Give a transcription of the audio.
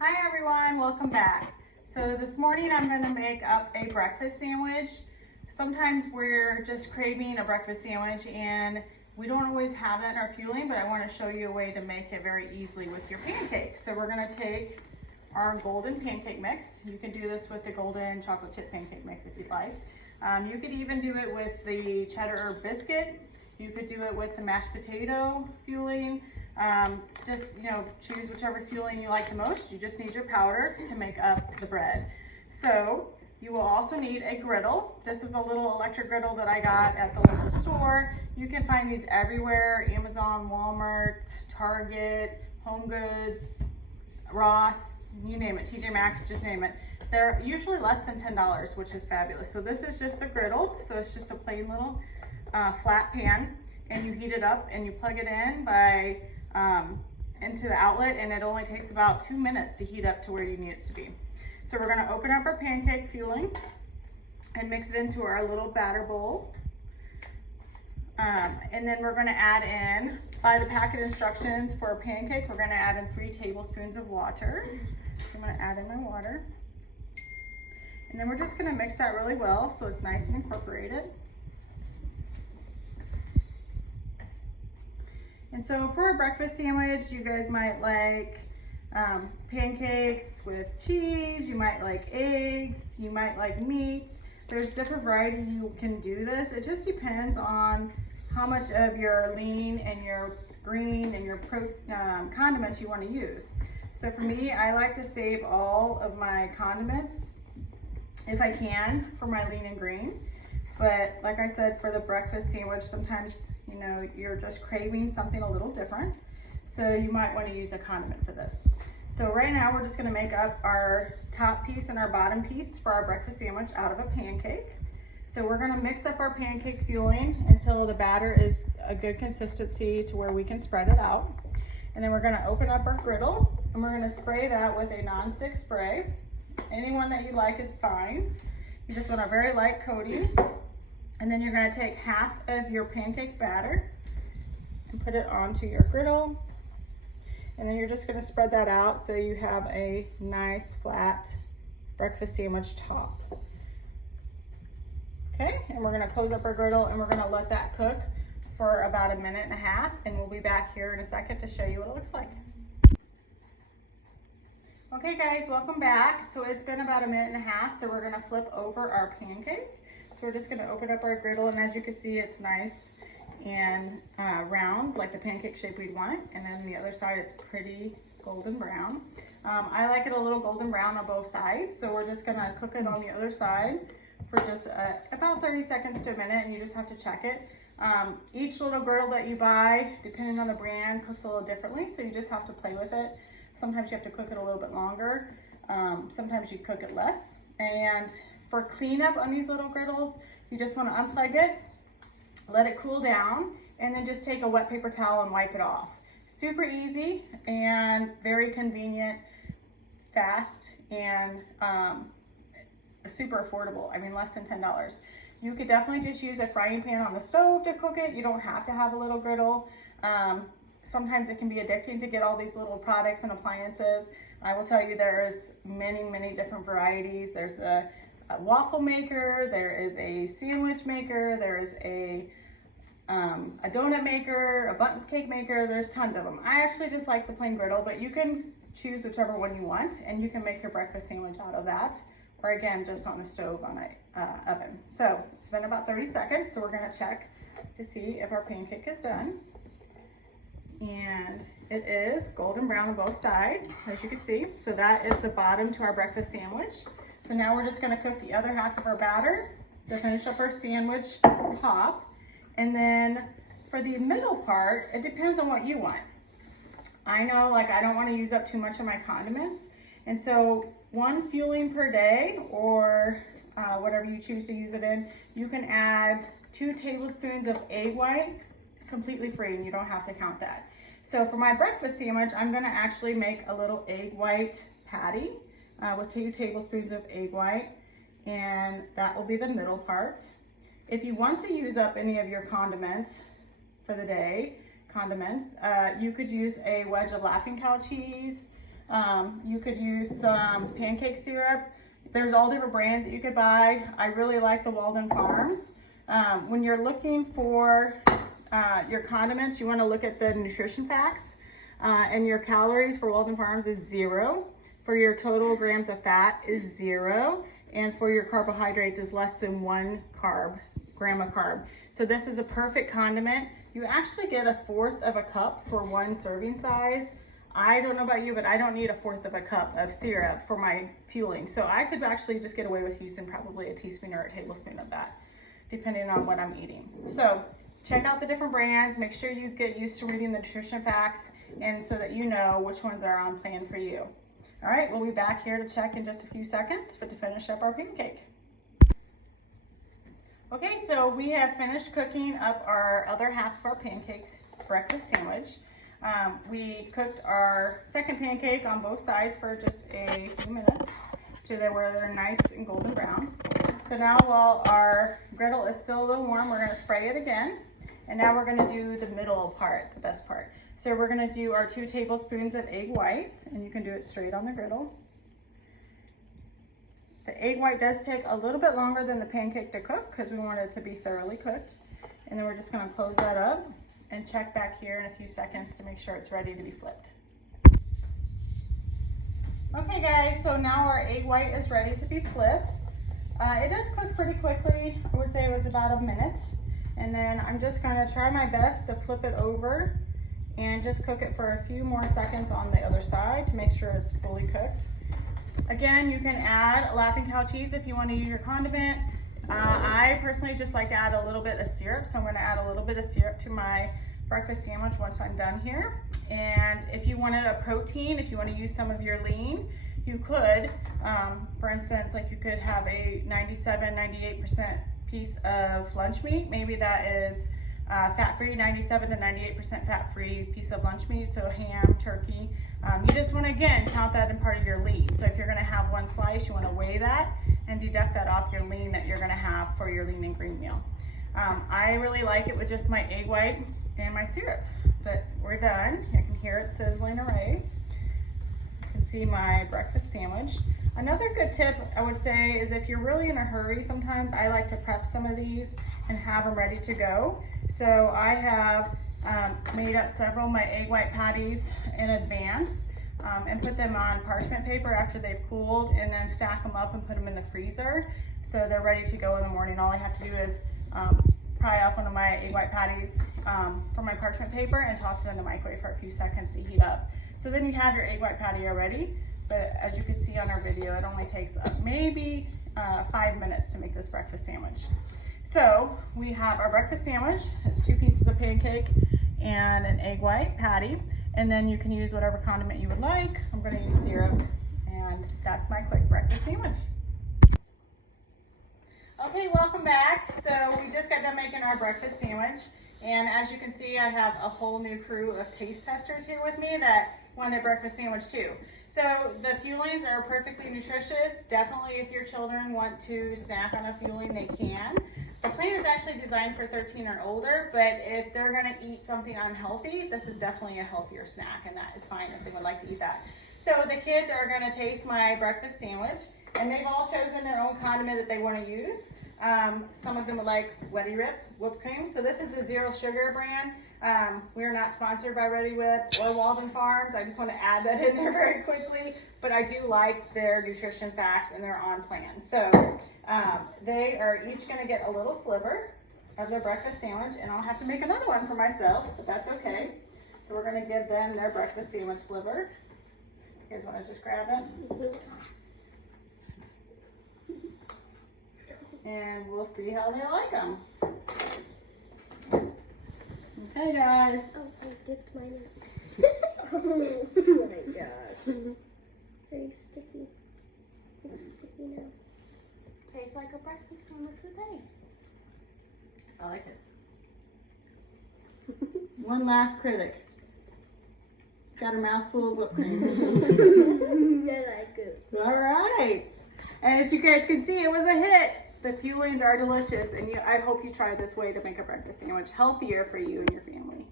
Hi everyone, welcome back. So this morning I'm going to make up a breakfast sandwich. Sometimes we're just craving a breakfast sandwich and we don't always have that in our fueling, but I want to show you a way to make it very easily with your pancakes. So we're going to take our golden pancake mix. You can do this with the golden chocolate chip pancake mix if you'd like. You could even do it with the cheddar biscuit. You could do it with the mashed potato fueling. Just, choose whichever fueling you like the most. You just need your powder to make up the bread. So you will also need a griddle. This is a little electric griddle that I got at the local store. You can find these everywhere: Amazon, Walmart, Target, Home Goods, Ross, you name it, TJ Maxx, just name it. They're usually less than $10, which is fabulous. So this is just the griddle. So it's just a plain little flat pan, and you heat it up and you plug it in by into the outlet, and it only takes about 2 minutes to heat up to where you need it to be. So we're going to open up our pancake fueling and mix it into our little batter bowl. And then we're going to add in, by the packet instructions for a pancake, we're going to add in 3 tablespoons of water. So I'm going to add in my water. And then we're just going to mix that really well so it's nice and incorporated. And so for a breakfast sandwich, you guys might like pancakes with cheese, you might like eggs, you might like meat. There's different variety you can do this. It just depends on how much of your lean and your green and your condiments you want to use. So for me, I like to save all of my condiments, if I can, for my lean and green. But like I said, for the breakfast sandwich, sometimes you're just craving something a little different. So you might want to use a condiment for this. So right now we're just going to make up our top piece and our bottom piece for our breakfast sandwich out of a pancake. So we're going to mix up our pancake fueling until the batter is a good consistency to where we can spread it out. And then we're going to open up our griddle and we're going to spray that with a non-stick spray. Any one that you like is fine. You just want a very light coating. And then you're going to take half of your pancake batter and put it onto your griddle. And then you're just going to spread that out so you have a nice flat breakfast sandwich top. Okay, and we're going to close up our griddle and we're going to let that cook for about 1.5 minutes, and we'll be back here in a second to show you what it looks like. Okay guys, welcome back. So it's been about 1.5 minutes, so we're going to flip over our pancake. So we're just going to open up our griddle, and as you can see, it's nice and round, like the pancake shape we'd want. And then the other side, it's pretty golden brown. I like it a little golden brown on both sides, so we're just going to cook it on the other side for just about 30 seconds to 1 minute, and you just have to check it. Each little griddle that you buy, depending on the brand, cooks a little differently, so you just have to play with it. Sometimes you have to cook it a little bit longer. Sometimes you cook it less. And for cleanup on these little griddles, you just want to unplug it, let it cool down, and then just take a wet paper towel and wipe it off. Super easy and very convenient, fast, and super affordable. I mean, less than $10. You could definitely just use a frying pan on the stove to cook it. You don't have to have a little griddle. Sometimes it can be addicting to get all these little products and appliances. I will tell you, there's many different varieties. There's a waffle maker, there is a sandwich maker, there is a donut maker, a bundt cake maker. There's tons of them. I actually just like the plain griddle, but you can choose whichever one you want, and you can make your breakfast sandwich out of that, or again, just on the stove on an oven. So it's been about 30 seconds, so we're going to check to see if our pancake is done. And it is golden brown on both sides, as you can see. So that is the bottom to our breakfast sandwich. So now we're just going to cook the other half of our batter to finish up our sandwich top. And then for the middle part, it depends on what you want. I know, like, I don't want to use up too much of my condiments. And so 1 fueling per day, or whatever you choose to use it in, you can add 2 tablespoons of egg white, completely free, and you don't have to count that. So for my breakfast sandwich, I'm going to actually make a little egg white patty with 2 tablespoons of egg white, and that will be the middle part. If you want to use up any of your condiments for the day, you could use a wedge of Laughing Cow cheese, You could use some pancake syrup. There's all different brands that you could buy. I really like the Walden Farms. When you're looking for your condiments, you want to look at the nutrition facts. And your calories for Walden Farms is 0. For your total grams of fat is 0. And for your carbohydrates is less than 1 gram of carb. So this is a perfect condiment. You actually get 1/4 of a cup for 1 serving size. I don't know about you, but I don't need 1/4 of a cup of syrup for my fueling. So I could actually just get away with using probably a teaspoon or a tablespoon of that, depending on what I'm eating. So check out the different brands. Make sure you get used to reading the nutrition facts, and so that you know which ones are on plan for you. All right, we'll be back here to check in just a few seconds to finish up our pancake. Okay, so we have finished cooking up our other half of our pancakes breakfast sandwich. We cooked our second pancake on both sides for just a few minutes to where they're nice and golden brown. So now while our griddle is still a little warm, we're going to spray it again. And now we're going to do the middle part, the best part. So we're going to do our 2 tablespoons of egg white, and you can do it straight on the griddle. The egg white does take a little bit longer than the pancake to cook because we want it to be thoroughly cooked. And then we're just going to close that up and check back here in a few seconds to make sure it's ready to be flipped. Okay guys, so now our egg white is ready to be flipped. It does cook pretty quickly. I would say it was about a minute. And then I'm just going to try my best to flip it over and just cook it for a few more seconds on the other side to make sure it's fully cooked. Again, you can add Laughing Cow cheese if you want to use your condiment. I personally just like to add a little bit of syrup, so I'm going to add a little bit of syrup to my breakfast sandwich once I'm done here. And if you wanted a protein, if you want to use some of your lean, you could, for instance, like you could have a 97-98% piece of lunch meat. Maybe that is fat-free, 97 to 98% fat-free piece of lunch meat, so ham, turkey. You just want to, again, count that in part of your lean. So if you're going to have 1 slice, you want to weigh that and deduct that off your lean that you're going to have for your lean and green meal. I really like it with just my egg white and my syrup. But we're done. You can hear it sizzling away. You can see my breakfast sandwich. Another good tip I would say is if you're really in a hurry, sometimes I like to prep some of these and have them ready to go. So I have made up several of my egg white patties in advance and put them on parchment paper after they've cooled, and then stack them up and put them in the freezer so they're ready to go in the morning. All I have to do is pry off one of my egg white patties from my parchment paper and toss it in the microwave for a few seconds to heat up. So then you have your egg white patty already, but as you can see on our video, it only takes maybe 5 minutes to make this breakfast sandwich. So we have our breakfast sandwich. It's 2 pieces of pancake and an egg white patty, and then you can use whatever condiment you would like. I'm going to use syrup, and that's my quick breakfast sandwich. Okay, welcome back. So we just got done making our breakfast sandwich, and as you can see, I have a whole new crew of taste testers here with me that want their breakfast sandwich too. So the fuelings are perfectly nutritious. Definitely if your children want to snack on a fueling, they can. The plan is actually designed for 13 or older, but if they're going to eat something unhealthy, this is definitely a healthier snack, and that is fine if they would like to eat that. So the kids are going to taste my breakfast sandwich, and they've all chosen their own condiment that they want to use. Some of them would like Ready Whip whipped cream. So this is a zero sugar brand. We are not sponsored by Ready Whip or Walden Farms. I just want to add that in there very quickly, but I do like their nutrition facts and they're on plan. So they are each going to get a little sliver of their breakfast sandwich, and I'll have to make another one for myself, but that's okay. So we're going to give them their breakfast sandwich sliver. You guys want to just grab it? And we'll see how they like them. Okay, guys. Oh, I dipped mine in. Oh my god. Very sticky. It's sticky now. Tastes like a breakfast sandwich with egg. I like it. One last critic. Got a mouthful of whipped cream. I like it. All right. And as you guys can see, it was a hit. The fuelings are delicious, and I hope you try this way to make a breakfast sandwich healthier for you and your family.